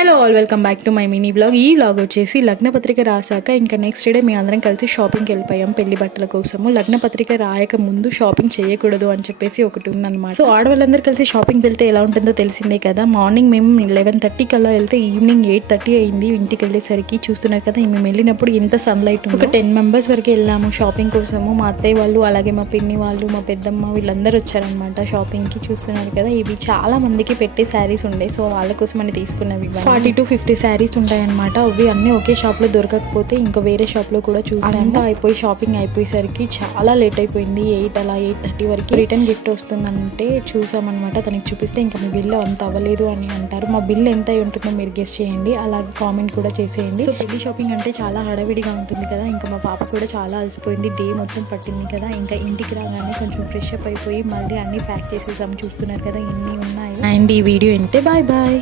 Hello all welcome back to my mini blog. ఈ blog వచ్చేసి లగ్న పత్రిక రాసాక ఇంకా నెక్స్ట్ డే మేము అందరం కలిసి షాపింగ్కి వెళ్ళిపోయాం పెళ్ళి బట్టల కోసము. లగ్న పత్రిక రాయక ముందు షాపింగ్ చేయకూడదు అని చెప్పేసి ఒకటి ఉందన్నమాట. సో ఆడవాళ్ళందరూ కలిసి షాపింగ్ వెళ్తే ఎలా ఉంటుందో తెలిసిందే కదా. మార్నింగ్ మేము లెవెన్ థర్టీ కల్లా వెళ్తే ఈవినింగ్ ఎయిట్ థర్టీ అయింది. ఇంటికి వెళ్ళేసరికి చూస్తున్నారు కదా మేము వెళ్ళినప్పుడు ఎంత సన్లైట్ ఒక టెన్ మెంబర్స్ వరకు వెళ్ళాము షాపింగ్ కోసము. మా అత్తయ్య వాళ్ళు అలాగే మా పిన్ని వాళ్ళు మా పెద్దమ్మ వీళ్ళందరూ వచ్చారనమాట షాపింగ్కి. చూస్తున్నారు కదా ఇవి చాలా మందికి పెట్టే శారీస్ ఉండే. సో వాళ్ళ కోసం అని తీసుకున్నవి ఫార్టీ టు ఫిఫ్టీ శారీస్ ఉంటాయన్నమాట. అవి అన్నీ ఒకే షాప్లో దొరకకపోతే ఇంకా వేరే షాప్లో కూడా చూసాము అంతా అయిపోయి షాపింగ్ అయిపోయేసరికి చాలా లేట్ అయిపోయింది. ఎయిట్ అలా ఎయిట్ థర్టీ వరకు రిటర్న్ గిఫ్ట్ వస్తుందంటే చూసామన్నమాట. తనకి చూపిస్తే ఇంకా మీ బిల్ అంత అవ్వలేదు అని అంటారు. మా బిల్ ఎంత అయి ఉంటుందో మీరు గెస్ట్ చేయండి. అలాగే కామెంట్ కూడా చేసేయండి. సో పెళ్ళి షాపింగ్ అంటే చాలా హడావిడిగా ఉంటుంది కదా. ఇంకా మా పాప కూడా చాలా అలసిపోయింది. డే మొత్తం పట్టింది కదా. ఇంకా ఇంటికి రాగానే కొంచెం ఫ్రెష్ అప్ అయిపోయి మళ్ళీ అన్ని ప్యాక్ చేసేసాం చూస్తున్నారు కదా. ఎన్ని ఉన్నాయి? అండ్ ఈ వీడియో ఇంతే. Bye bye.